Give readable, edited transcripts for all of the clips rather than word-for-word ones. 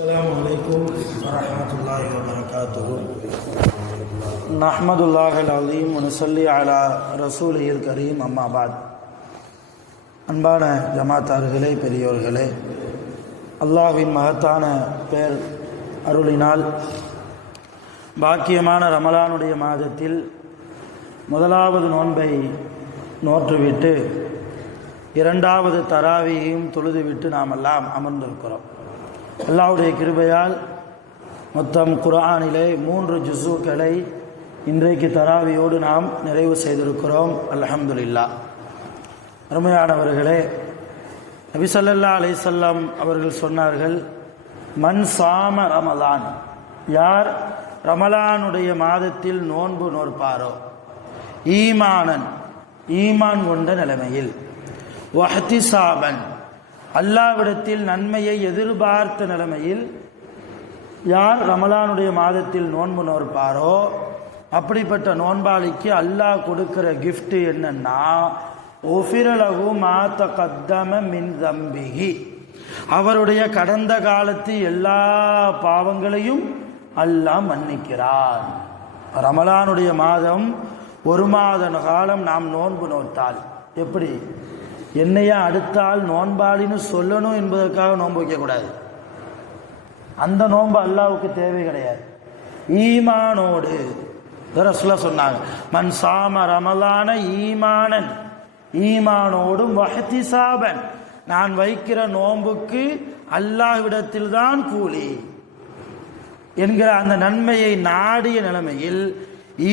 Assalamualaikum warahmatullahi wabarakatuh. Nahmadullahil azim wa nusalli ala rasulihil kareem amma ba'd. அன்பான ஜமாத்தார்களே, பெரியோர்களே, அல்லாஹ்வின் மகத்தான பேர் அருளினால் பாக்கியமான ரமலானுடைய மாதத்தில் முதலாவது நோன்பை நோற்றுவிட்டு இரண்டாவது தராவியையும் தொழுதுவிட்டு நாம் எல்லாம் அமர்ந்திருக்கிறோம். அல்லாஹ்வுடைய கிருபையால் மொத்தம் குர்ஆனிலே 3 ஜுஸுக்களை இன்றைக்கு தராவியோடு நாம் நிறைவு செய்திருக்கிறோம். அல்ஹம்துலில்லாஹ். அருமையானவர்களே, நபி ஸல்லல்லாஹு அலைஹி வஸல்லம் அவர்கள் சொன்னார்கள், மன் சாம ரமலான், யார் ரமலானுடைய மாதத்தில் நோன்பு நோற்பாரோ, ஈமானன், ஈமான் கொண்ட நிலைமையில், வஹ்திசாபன், அல்லாஹ்விடத்தில் நன்மையை எதிர்பார்த்த நிலைமையில் யார் ரமலானுடைய மாதத்தில் நோன்பு நோற்பாரோ, அப்படிப்பட்ட நோன்பாளிக்கு அல்லாஹ் கொடுக்கிற கிஃப்ட் என்னன்னா, ஒஃபிரலகு மா தகத்தம மின் தம்பிஹி, அவருடைய கடந்த காலத்து எல்லா பாவங்களையும் அல்லாஹ் மன்னிக்கிறான். ரமலானுடைய மாதம் ஒரு மாத காலம் நாம் நோன்பு நோட்டால் எப்படி, என்னையா அடுத்தால் நோன்பாளின்னு சொல்லணும் என்பதற்காக நோன்பு வைக்கக்கூடாது. அந்த நோன்பு அல்லாஹ்வுக்கு தேவை கிடையாது. ஈமானோடு ரசூலுல்லாஹ் சொன்னாங்க, மன் சாம ரமலான ஈமானன், ஈமானோடும் வஹ்திசாபன், நான் வைக்கிற நோன்புக்கு அல்லாஹ்விடத்தில் தான் கூலி என்கிற அந்த நன்மையை நாடிய நிலைமையில்,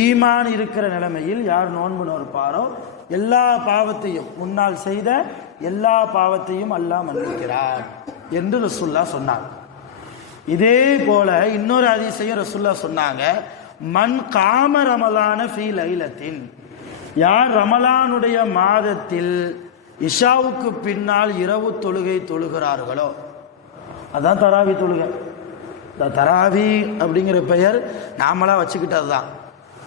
ஈமான் இருக்கிற நிலைமையில் யார் நோன்பு நோற்பாரோ எல்லா பாவத்தையும், முன்னால் செய்த எல்லா பாவத்தையும் அல்லாஹ் மன்னிக்கிறார் என்று ரசூலுல்லாஹ் சொன்னாங்க. இதே போல இன்னொரு ஹதீஸையும் ரசூலுல்லாஹ் சொன்னாங்க, மன் காம ரமலான ஃபீ லைலத்தின், யார் ரமலானுடைய மாதத்தில் இஷாவுக்கு பின்னால் இரவு தொழுகை தொழுகிறார்களோ, அதான் தராவி தொழுகை. தராவி அப்படிங்கிற பெயர் நாமளா வச்சுக்கிட்டது தான்.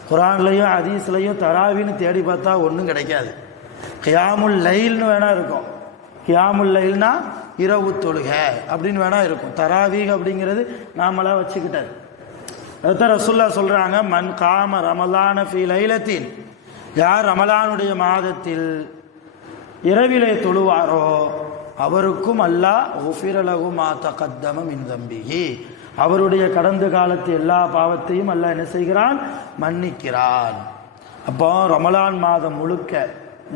குர்ஆன்லையும் ஹதீஸ்லையும் தராவின்னு தேடி பார்த்தா ஒன்றும் கிடைக்காது. கியாமுல் லைல்னு வேணா இருக்கும், கியாமுல் லைல்னா இரவு தொழுகை அப்படின்னு வேணா இருக்கும். தராவி அப்படிங்கிறது நாமளா வச்சுக்கிட்டது. அதுதான் ரசூலுல்லாஹ் சொல்றாங்க, மன் காம ரமலான ஃபீ லைலத்தின், யார் ரமலானுடைய மாதத்தில் இரவிலே தொழுவாரோ அவருக்கும் அல்லாஹ் குஃபிரலகு மா தகத்தம மின் தம்பிஹி, அவருடைய கடந்த காலத்து எல்லா பாவத்தையும் அல்லாஹ் என்ன செய்கிறான், மன்னிக்கிறான். அப்போ ரமலான் மாதம் முழுக்க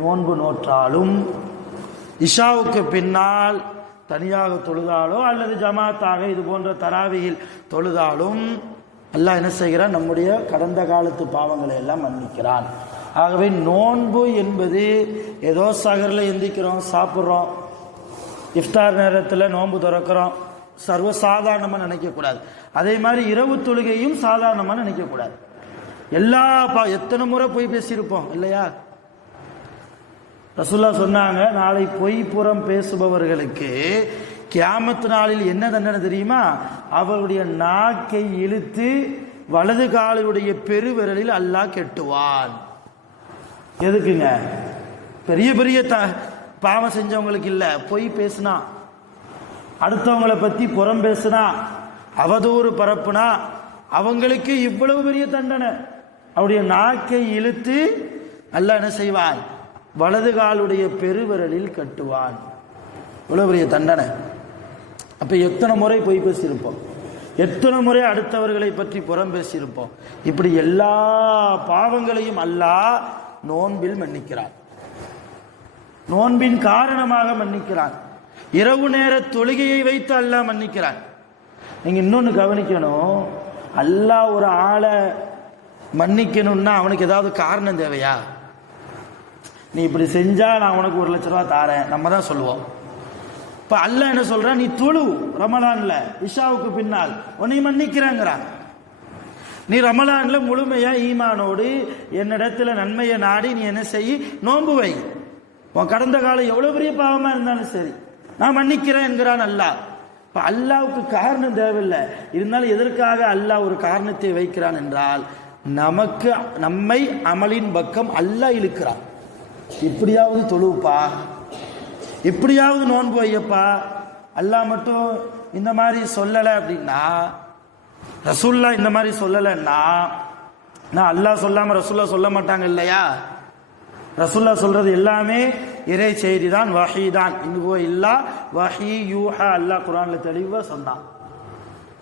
நோன்பு நோற்றாலும், இஷாவுக்கு பின்னால் தனியாக தொழுதாலோ அல்லது ஜமாத்தாக இது போன்ற தராவியில் தொழுதாலும் அல்லாஹ் என்ன செய்கிறான், நம்முடைய கடந்த காலத்து பாவங்களை எல்லாம் மன்னிக்கிறான். ஆகவே நோன்பு என்பது ஏதோ சகரில் எந்திக்கிறோம், சாப்பிட்றோம், இஃப்தார் நேரத்தில் நோன்பு திறக்கிறோம், சர்வசாதாரணமாக நினைக்கக்கூடாது. அதே மாதிரி இரவு தொழுகையும் சாதாரணமாக நினைக்கக்கூடாது. எத்தனை முறை பொய் பேசியிருப்போம் இல்லையா? ரசூலுல்லாஹ் சொன்னாங்க, நாளை பொய் புறம் பேசுபவர்களுக்கு கியாமத் நாளில் என்ன தண்டனை தெரியுமா, அவருடைய நாக்கை இழுத்து வலது காலுடைய பெருவிரலில் அல்லாஹ் கெட்டுவான். எதுக்குங்க? பெரிய பெரிய பாவம் செஞ்சவங்களுக்கு இல்லை, பொய் பேசுனா, அடுத்தவங்களை பற்றி புறம் பேசுனா, அவதூறு பரப்புனா, அவங்களுக்கு இவ்வளவு பெரிய தண்டனை. அவருடைய நாக்கை இழுத்து அல்லாஹ் என்ன செய்வான், வலது காலுடைய பெருவிரலில் கட்டுவான். இவ்வளவு பெரிய தண்டனை. அப்ப எத்தனை முறை பொய் பேசியிருப்போம், எத்தனை முறை அடுத்தவர்களை பற்றி புறம் பேசியிருப்போம். இப்படி எல்லா பாவங்களையும் அல்லாஹ் நோன்பில் மன்னிக்கிறான், நோன்பின் காரணமாக மன்னிக்கிறான். இரவு நேர தொழுகையை வைத்து அல்லாஹ் மன்னிக்கிறான். நீங்க இன்னொன்னு கவனிக்கணும், அல்லாஹ் ஒரு ஆளை மன்னிக்கணும்னா அவனுக்கு ஏதாவது காரணம் தேவையா? நீ இப்படி செஞ்சா நான் உனக்கு 1 லட்ச ரூபா தாரேன், நம்ம தான் சொல்லுவோம். இப்ப அல்லாஹ் என்ன சொல்றான், நீ தொழு ரமலான்ல இஷாவுக்கு பின்னால் உன்னை மன்னிக்கிறேங்கிறான். நீ ரமலான்ல முழுமையா ஈமானோடு என்னிடத்துல நன்மையை நாடி நீ என்ன செய், நோன்பு வை. உன் கடந்த காலம் எவ்வளவு பெரிய பாவமா இருந்தாலும் சரி நான் மன்னிக்கிறேன் என்கிறான் அல்லாஹ். இப்ப அல்லாஹ்வுக்கு காரணம் தேவையில்லை. இருந்தாலும் எதற்காக அல்லாஹ் ஒரு காரணத்தை வைக்கிறான் என்றால், நமக்கு நம்மை அமலின் பக்கம் அல்லாஹ் இழுக்கிறான். இப்படியாவது தொழுப்பா, இப்படியாவது நோன்பு வையப்பா, அல்லாஹ் மட்டும் இந்த மாதிரி சொல்லலை அப்படின்னா, ரசூல்லா இந்த மாதிரி சொல்லலைன்னா, நான் அல்லாஹ் சொல்லாமல் ரசூல்லா சொல்ல மாட்டாங்க இல்லையா? ரசூல்லா சொல்றது எல்லாமே இறை செய்தி தான், வஹீ தான். இன்னும் இல்லா வஹீ யூஹா, அல்லாஹ் குர்ஆன்ல தெளிவாக சொன்னான்.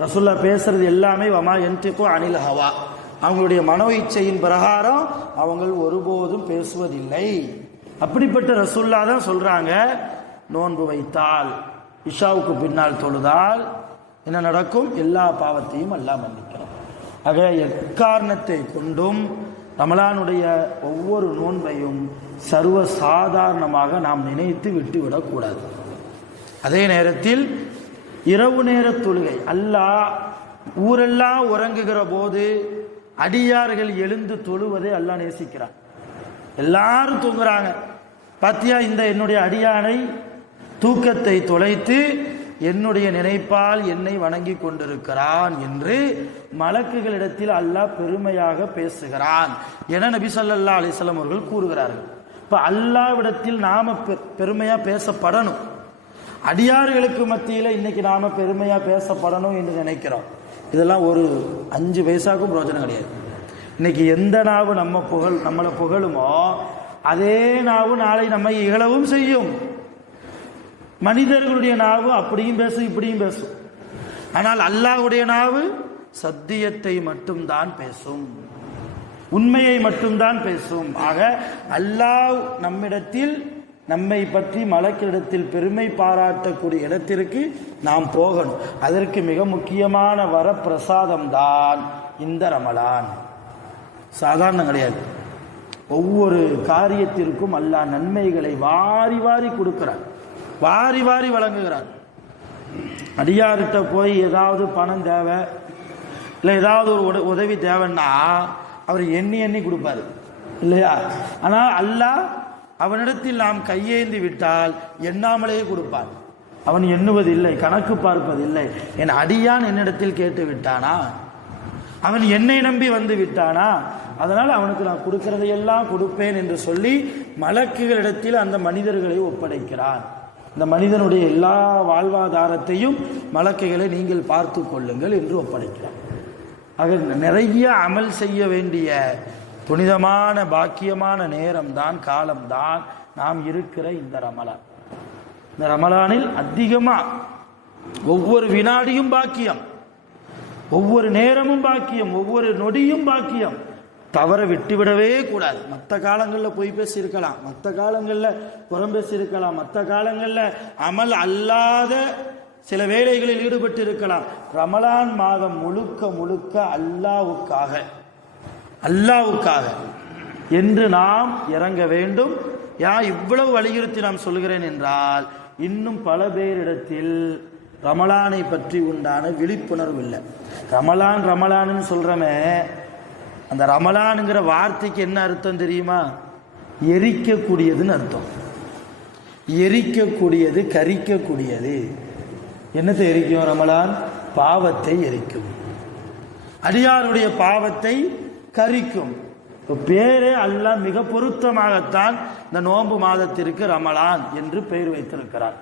ரசூல்லா பேசுறது எல்லாமே வமா யன்திகு அனில் ஹவா, அவங்களுடைய மனோ இச்சையின் பிரகாரம் அவங்க ஒருபோதும் பேசுவதில்லை. அப்படிப்பட்ட ரசூல்லா தான் சொல்றாங்க, நோன்பு வைத்தால், இஷாவுக்கு பின்னால் தொழுதால் என்ன நடக்கும்? எல்லா பாவத்தையும் அல்லாஹ் மன்னிக்கிறோம். ஆக எக்காரணத்தை கொண்டும் ரமலானுடைய ஒவ்வொரு நோன்பையும் சர்வ சாதாரணமாக நாம் நினைத்து விட்டுவிடக்கூடாது. அதே நேரத்தில் இரவு நேர தொழுகை, அல்லாஹ் ஊரெல்லாம் உறங்குகிற போது அடியார்கள் எழுந்து தொழுவதை அல்லாஹ் நேசிக்கிறான். எல்லாரும் தூங்குறாங்க, பாத்தியா இந்த என்னுடைய அடியானை தூக்கத்தை தொலைத்து என்னுடைய நினைப்பால் என்னை வணங்கி கொண்டிருக்கிறான் என்று மலக்குகளிடத்தில் அல்லாஹ் பெருமையாக பேசுகிறான் என நபி ஸல்லல்லாஹு அலைஹி வஸல்லம் அவர்கள் கூறுகிறார்கள். இப்ப அல்லாஹ்விடத்தில் நாம பெருமையா பேசப்படணும். அடியார்களுக்கு மத்தியில் இன்னைக்கு நாம பெருமையா பேசப்படணும் என்று நினைக்கிறோம். இதெல்லாம் ஒரு 5 பைசாக்கும் பிரயோஜனம் கிடையாது. இன்னைக்கு எந்த நாவு நம்மளை புகழுமோ அதே நாவு நாளை நம்மை இகழவும் செய்யும். மனிதர்களுடைய நாவு அப்படியும் பேசும் இப்படியும் பேசும். ஆனால் அல்லாஹ்வுடைய நாவு சத்தியத்தை மட்டும்தான் பேசும், உண்மையை மட்டும்தான் பேசும். ஆக அல்லாஹ் நம்மிடத்தில் நம்மை பற்றி மலக்கிடத்தில் பெருமை பாராட்டக்கூடிய இடத்திற்கு நாம் போகணும். அதற்கு மிக முக்கியமான வரப்பிரசாதம் தான் இந்த ரமலான். சாதாரணம் கிடையாது. ஒவ்வொரு காரியத்திற்கும் அல்லாஹ் நன்மைகளை வாரி வாரி கொடுக்கிறார், வாரி வாரி வழங்குகிறார். அடியார்கிட்ட போய் ஏதாவது பணம் தேவை, இல்லை ஏதாவது ஒரு உதவி தேவைன்னா அவர் எண்ணி எண்ணி கொடுப்பாரு இல்லையா? ஆனால் அல்லாஹ் அவனிடத்தில் நாம் கையேந்தி விட்டால் எண்ணாமலேயே கொடுப்பான். அவன் எண்ணுவதில்லை, கணக்கு பார்ப்பதில்லை. என் அடியான் என்னிடத்தில் கேட்டு விட்டானா, அவன் என்னை நம்பி வந்து விட்டானா, அதனால் அவனுக்கு நான் கொடுக்கிறதையெல்லாம் கொடுப்பேன் என்று சொல்லி மலக்குகளிடத்தில் அந்த மனிதர்களை ஒப்படைக்கிறான். இந்த மனிதனுடைய எல்லா வாழ்வாதாரத்தையும் மலக்குகளை நீங்கள் பார்த்து கொள்ளுங்கள் என்று ஒப்படைக்கிறான். ஆக நிறைய அமல் செய்ய வேண்டிய புனிதமான பாக்கியமான நேரம்தான், காலம்தான் நாம் இருக்கிற இந்த ரமலான். இந்த ரமலானில் அதிகமாக ஒவ்வொரு வினாடியும் பாக்கியம், ஒவ்வொரு நேரமும் பாக்கியம், ஒவ்வொரு நொடியும் பாக்கியம். தவற விட்டுவிடவே கூடாது. மற்ற காலங்களில் பொய் பேசியிருக்கலாம், மற்ற காலங்களில் புறம் பேசியிருக்கலாம், மற்ற காலங்களில் அமல் அல்லாத சில வேலைகளில் ஈடுபட்டு இருக்கலாம். ரமலான் மாதம் முழுக்க முழுக்க அல்லாஹ்வுக்காக என்று நாம் இறங்க வேண்டும். இவ்வளவு வலியுறுத்தி நாம் சொல்கிறேன் என்றால், இன்னும் பல பேரிடத்தில் ரமலானை பற்றி உண்டான விழிப்புணர்வு இல்லை. ரமலான்னு சொல்றமே, அந்த ரமலானுங்கிற வார்த்தைக்கு என்ன அர்த்தம் தெரியுமா? எரிக்கக்கூடியதுன்னு அர்த்தம். எரிக்கக்கூடியது, கரிக்கக்கூடியது. என்னத்தை எரிக்கும்? ரமலான் பாவத்தை எரிக்கும், அடியாருடைய பாவத்தை கரிக்கும். பேரே அல்லாஹ் மிக பொருத்தமாகத்தான் இந்த நோன்பு மாதத்திற்கு ரமலான் என்று பெயர் வைத்திருக்கிறார்.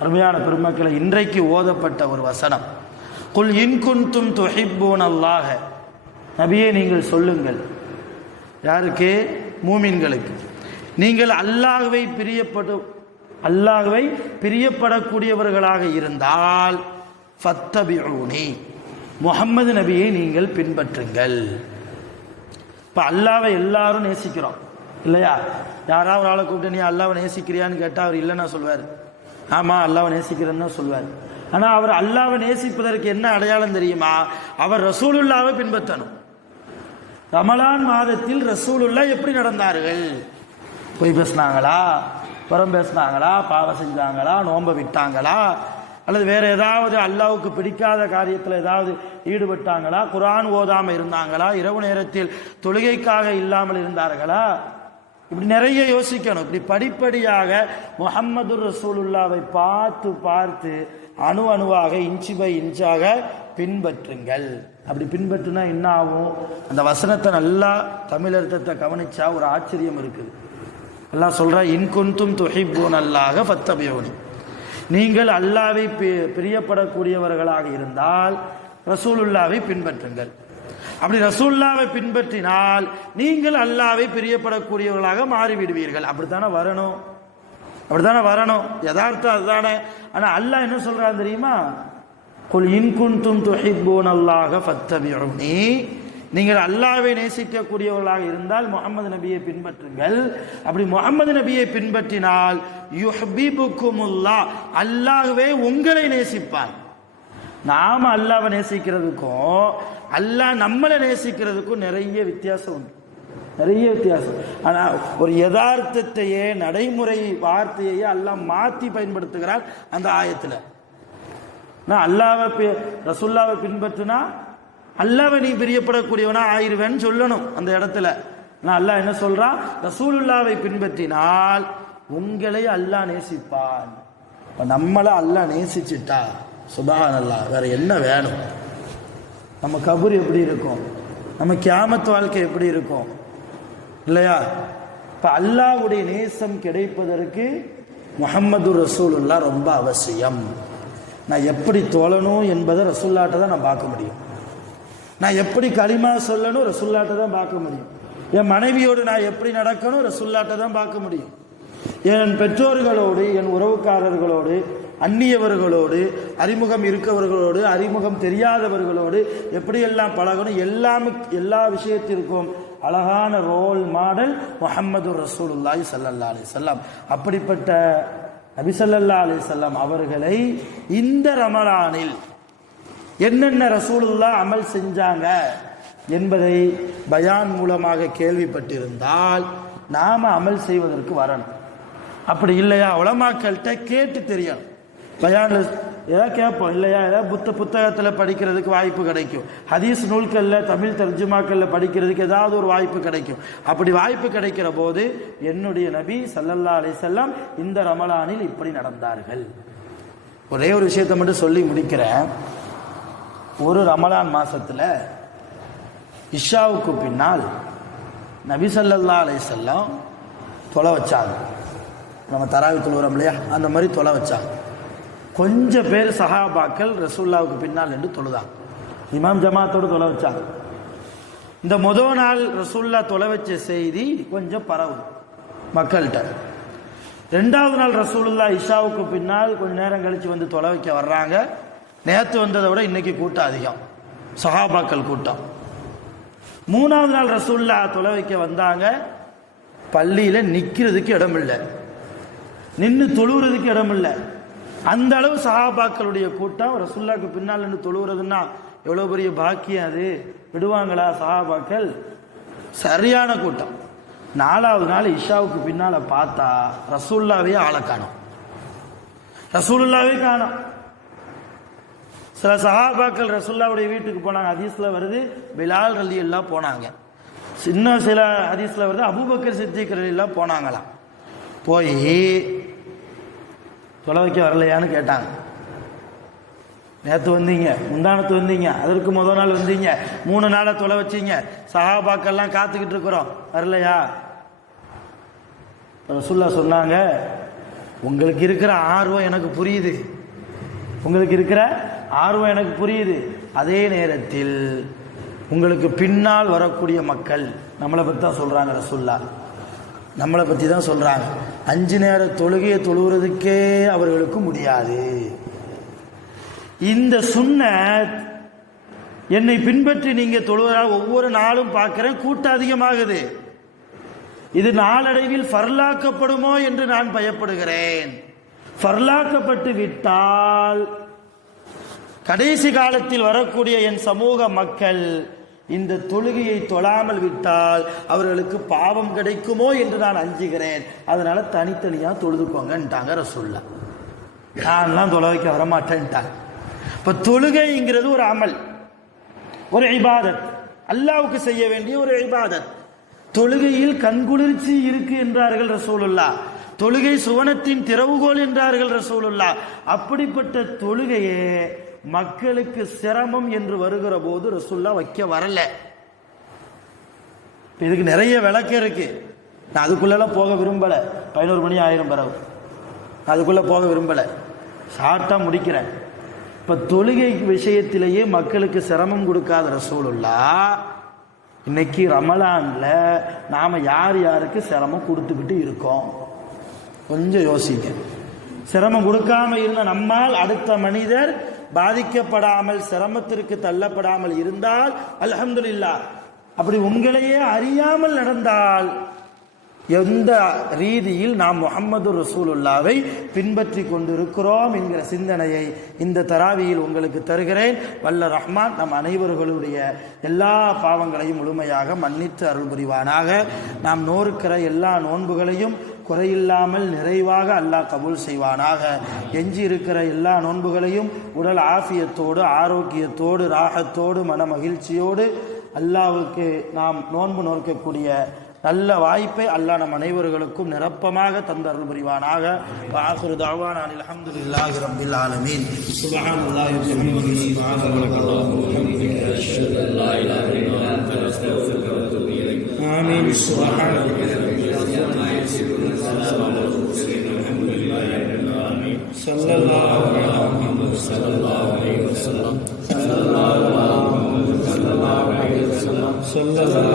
அருமையான பெருமக்களை, இன்றைக்கு ஓதப்பட்ட ஒரு வசனம், குல் இன் குன்தும் துஹிப்பூனல்லாஹ, நபியே நீங்கள் சொல்லுங்கள். யாருக்கு? மூமின்களுக்கு. நீங்கள் அல்லாஹ்வை பிரியப்படக்கூடியவர்களாக இருந்தால் ஃபத்தபிஊனி, முஹம்மது நபியை நீங்கள் பின்பற்றுங்கள். இப்போ அல்லாவை எல்லாரும் நேசிக்கிறோம் இல்லையா? யாராவது ஒரு ஆளை கூப்பிட்டு நீ அல்லாவை நேசிக்கிறியான்னு கேட்டால் அவர் இல்லைன்னா சொல்வார், ஆமாம் அல்லாவை நேசிக்கிறேன்னு சொல்வார். ஆனால் அவர் அல்லாவை நேசிப்பதற்கு என்ன அடையாளம் தெரியுமா? அவர் ரசூலுல்லாவை பின்பற்றணும். ரமலான் மாதத்தில் ரசூலுல்லா எப்படி நடந்தார்கள்? பொய் பேசினாங்களா, புறம் பேசினாங்களா, பாவம் செஞ்சாங்களா, நோன்பை விட்டாங்களா, அல்லது வேற ஏதாவது அல்லாஹ்வுக்கு பிடிக்காத காரியத்தில் ஏதாவது ஈடுபட்டாங்களா, குர்ஆன் ஓதாமல் இருந்தாங்களா, இரவு நேரத்தில் தொழுகைக்காக இல்லாமல் இருந்தார்களா? இப்படி நிறைய யோசிக்கணும். இப்படி படிப்படியாக முஹம்மது ரசூலுல்லாவை பார்த்து பார்த்து அணு அணுவாக, இன்ச்சு பை இன்ச்சாக பின்பற்றுங்கள். அப்படி பின்பற்றுனா என்ன ஆகும்? அந்த வசனத்தை நல்லா தமிழ் அர்த்தத்தை கவனிச்சா ஒரு ஆச்சரியம் இருக்குது. அல்லாஹ் சொல்றா, இன் குன்தும் துஹிப்பூனல்லாஹ ஃபத்தபிஊனி, நீங்கள் அல்லாஹ்வை பிரியப்படக்கூடியவர்களாக இருந்தால் ரசூலுல்லாவை பின்பற்றுங்கள். அப்படி ரசூலுல்லாவை பின்பற்றினால் நீங்கள் அல்லாஹ்வை பிரியப்படக்கூடியவர்களாக மாறிவிடுவீர்கள். அப்படித்தானே வரணும், அப்படித்தானே வரணும், யதார்த்தம் அதுதானே. ஆனா அல்லாஹ் என்ன சொல்றான் தெரியுமா? குல் இன் குன்தும் துஹிப்பூனல்லாஹ ஃபத்தபிஊனி, நீங்கள் அல்லாஹ்வை நேசிக்கக்கூடியவர்களாக இருந்தால் முஹம்மது நபியை பின்பற்றுங்கள். அப்படி முஹம்மது நபியை பின்பற்றினால் யுஹ்பிபுக்குமுல்லாஹ், அல்லாஹ்வே உங்களை நேசிப்பான். நாம அல்லாஹ்வை நேசிக்கிறதுக்கும் அல்லாஹ் நம்மளை நேசிக்கிறதுக்கும் நிறைய வித்தியாசம் உண்டு, நிறைய வித்தியாசம். ஆனா ஒரு யதார்த்தத்தையே நடைமுறை வார்த்தையே அல்லாஹ் மாத்தி பயன்படுத்துகிறார் அந்த ஆயத்துல. நான் அல்லாஹ்வை ரசூலுல்லாவை பின்பற்றினா அல்லாஹ்வை நீ பிரியப்படக்கூடியவனா ஆயிருவேன்னு சொல்லணும் அந்த இடத்துல. நான் அல்லாஹ் என்ன சொல்றான்? ரசூலுல்லாவை பின்பற்றினால் உங்களை அல்லாஹ் நேசிப்பான். நம்மளை அல்லாஹ் நேசிச்சுட்டா சுப்ஹானல்லாஹ், வேற என்ன வேணும்? நம்ம கபூர் எப்படி இருக்கும், நம்ம கியாமத் வாழ்க்கை எப்படி இருக்கும் இல்லையா? இப்ப அல்லாஹ்வுடைய நேசம் கிடைப்பதற்கு முஹம்மது ரசூலுல்லாஹ் ரொம்ப அவசியம். நான் எப்படி தொழணும் என்பதை ரசூலுல்லாஹ்ட்ட தான் நான் பார்க்க முடியும். நான் எப்படி கலிமா சொல்லணும் ரசூலுல்லாஹ்ட்ட தான் பார்க்க முடியும். என் மனைவியோடு நான் எப்படி நடக்கணும் ரசூலுல்லாஹ்ட்ட தான் பார்க்க முடியும். என் பெற்றோர்களோடு, என் உறவுக்காரர்களோடு, அந்நியவர்களோடு, அறிமுகம் இருக்கவர்களோடு, அறிமுகம் தெரியாதவர்களோடு எப்படியெல்லாம் பழகணும், எல்லா விஷயத்திற்கும் அழகான ரோல் மாடல் முஹம்மது ரசூலுல்லாஹி ஸல்லல்லாஹு அலைஹி வஸல்லம். அப்படிப்பட்ட நபி ஸல்லல்லாஹு அலைஹி வஸல்லம் அவர்களை இந்த ரமலானில் என்னென்ன ரசூலுல்லாஹ் அமல் செஞ்சாங்க என்பதை பயான் மூலமாக கேள்விப்பட்டிருந்தால் நாம அமல் செய்வதற்கு வரணும். அப்படி இல்லையா உலமாக்கள்கிட்ட கேட்டு தெரியணும். பயான்ல ஏதாவது கேட்போம் இல்லையா, ஏதாவது புத்தகத்தில் படிக்கிறதுக்கு வாய்ப்பு கிடைக்கும், ஹதீஸ் நூல்களில் தமிழ் தர்ஜுமாக்களில் படிக்கிறதுக்கு ஏதாவது ஒரு வாய்ப்பு கிடைக்கும். அப்படி வாய்ப்பு கிடைக்கிற போது என்னுடைய நபி ஸல்லல்லாஹு அலைஹி வஸல்லம் இந்த ரமலானில் இப்படி நடந்தார்கள். ஒரே ஒரு விஷயத்தை மட்டும் சொல்லி முடிக்கிறேன். ஒரு ரமலான் மாசத்துல இஷாவுக்கு பின்னால் நபி ஸல்லல்லாஹு அலைஹி வஸல்லம் தொலை வச்சாங்க. நம்ம தராவி தொழுகிறோம் இல்லையா, அந்த மாதிரி தொலை வச்சாங்க. கொஞ்சம் பேர் சஹாபாக்கள் ரசூலுல்லாவுக்கு பின்னால் என்று தொழுதாங்க. இமாம் ஜமாத்தோடு தொலை வச்சாங்க. இந்த முதல் நாள் ரசூலுல்லாஹ் தொலை வச்ச செய்தி கொஞ்சம் பரவுது மக்கள்கிட்ட. ரெண்டாவது நாள் ரசூலுல்லாஹ் இஷாவுக்கு பின்னால் கொஞ்ச நேரம் கழிச்சு வந்து தொலை வைக்க வர்றாங்க. நேற்று வந்ததை விட இன்னைக்கு கூட்டம் அதிகம், சஹாபாக்கள் கூட்டம். மூணாவது நாள் ரசூலுல்லாஹ் தொலை வைக்க வந்தாங்க. பள்ளியில நிக்கிறதுக்கு இடம் இல்லை, நின்று தொழுகிறதுக்கு இடம் இல்லை. அந்த அளவு சஹாபாக்களுடைய கூட்டம். ரசூலுல்லாஹ்க்கு பின்னால் நின்று தொழுகிறதுன்னா எவ்வளவு பெரிய பாக்கியம் அது, விடுவாங்களா சஹாபாக்கள்? சரியான கூட்டம். நாலாவது நாள் இஷாவுக்கு பின்னால பார்த்தா ரசூலுல்லாஹ்வே ஆளை காணோம், ரசூலுல்லாஹ்வே காணோம். சில சஹாபாக்கள் ரசூலுல்லாஹ்வுடைய வீட்டுக்கு போனாங்க. ஹதீஸ்ல வருது பிலால் ரலியல்லாஹு போனாங்க. இன்னும் சில ஹதீஸ்ல வருது அபூபக்கர் சித்திக் ரலியல்லாஹு போனாங்களாம். போய் தொலை வைக்க வரலையான்னு கேட்டாங்க. நேற்று வந்தீங்க, முந்தானத்து வந்தீங்க, அதற்கு முதல் நாள் வந்தீங்க, 3 நாளை தொலை வச்சீங்க, சஹாபாக்கெல்லாம் காத்துக்கிட்டு இருக்கிறோம், வரலையா? ரசூலுல்லாஹ் சொன்னாங்க, உங்களுக்கு இருக்கிற ஆர்வம் எனக்கு புரியுது, உங்களுக்கு இருக்கிற ஆர்வம் எனக்கு புரியுது. அதே நேரத்தில் உங்களுக்கு பின்னால் வரக்கூடிய மக்கள் நம்மளை பற்றி தான் சொல்றாங்க. ரசூலுல்லாஹ் நம்மளை பற்றி தான் சொல்றாங்க. 5 நேர தொழுகையை தொழுகிறதுக்கே அவர்களுக்கு முடியாது. இந்த சுன்னத் என்னை பின்பற்றி நீங்க தொழுவதால் ஒவ்வொரு நாளும் பார்க்கிறேன் கூட்டம் அதிகமாகுது. இது நாளடைவில் ஃபர்லாக்கப்படுமோ என்று நான் பயப்படுகிறேன். ஃபர்லாக்கப்பட்டு விட்டால் கடைசி காலத்தில் வரக்கூடிய என் சமூக மக்கள் இந்த தொழுகையை தொழாமல் விட்டால் அவர்களுக்கு பாவம் கிடைக்குமோ என்று நான் அஞ்சுகிறேன். அதனால தனித்தனியா தொழுதுக்கோங்கன்ட்டாங்க ரசூலுல்லாஹ். நான்லாம் தொலை வைக்க வரமாட்டேன்ட்டாங்க. இப்ப தொழுகைங்கிறது ஒரு அமல், ஒரு இபாதத், அல்லாஹ்வுக்கு செய்ய வேண்டிய ஒரு இபாதத். தொழுகையில் கண்குளிர்ச்சி இருக்கு என்றார்கள் ரசூலுல்லாஹ். தொழுகை சுவனத்தின் திறவுகோல் என்றார்கள் ரசூலுல்லாஹ். அப்படிப்பட்ட தொழுகையே மக்களுக்கு சிரமம் என்று வருகிற போது ரசூலுல்லாஹ் வைக்க வரல. இதுக்கு நிறைய விளக்கம் இருக்கு. நான் அதுக்குள்ளெல்லாம் போக விரும்பல. 11 மணி ஆயிரம் பிறகு அதுக்குள்ள போக விரும்பல. ஷார்ட்டாக முடிக்கிறேன். இப்போ தொழுகை விஷயத்திலேயே மக்களுக்கு சிரமம் கொடுக்காத ரசூலுல்லாஹ் இன்னைக்கு ரமலான்ல நாம் யார் யாருக்கு சிரமம் கொடுத்துக்கிட்டு இருக்கோம் கொஞ்சம் யோசிங்க. சிரமம் கொடுக்காம இருந்த நம்மால் அடுத்த மனிதர் பாதிக்கப்படாமல் சிரமத்திற்கு தள்ளப்படாமல் இருந்தால் அல்ஹம்துலில்லாஹ். அப்படி உங்களையே அறியாமல் நடந்தால் எந்த ரீதியில் நாம் முஹம்மது ரசூலுல்லாவை பின்பற்றி கொண்டிருக்கிறோம் என்கிற சிந்தனையை இந்த தராவியில் உங்களுக்கு தருகிறேன். வல்ல ரஹ்மான் நம் அனைவர்களுடைய எல்லா பாவங்களையும் முழுமையாக மன்னித்து அருள் புரிவானாக. நாம் நோருக்கிற எல்லா நோன்புகளையும் குறையில்லாமல் நிறைவாக அல்லாஹ் கபூல் செய்வானாக. எஞ்சி இருக்கிற எல்லா நோன்புகளையும் உடல் ஆஃபியத்தோடு ஆரோக்கியத்தோடு ராகத்தோடு மன மகிழ்ச்சியோடு அல்லாஹ்வுக்கு நாம் நோன்பு நோக்கக்கூடிய நல்ல வாய்ப்பை அல்லாஹ் நம் அனைவர்களுக்கும் நிரப்பமாக தந்தருள் புரிவானாக. ஆகிரு தஅவானா அல்ஹம்துலில்லாஹி ரப்பில் ஆலமீன். சுப்ஹானல்லாஹி வ பிஹம்திஹி சுப்ஹானல்லாஹி வ பிஹம்திஹி அஷ்ஹது அன் லா இலாஹா இல்லா அன்த அஸ்தக்ஃபிருக வ அத்தூபு இலைக். ஆமீன். சுப்ஹானல்லாஹி அம்மா யசிஃபூன் ஸல்லல்லாஹு அலா முஹம்மது ஸல்லல்லாஹு அலைஹி வஸல்லம் ஸல்லல்லாஹு அலா முஹம்மது ஸல்லல்லாஹு அலைஹி வஸல்லம் ஸல்லல்லாஹு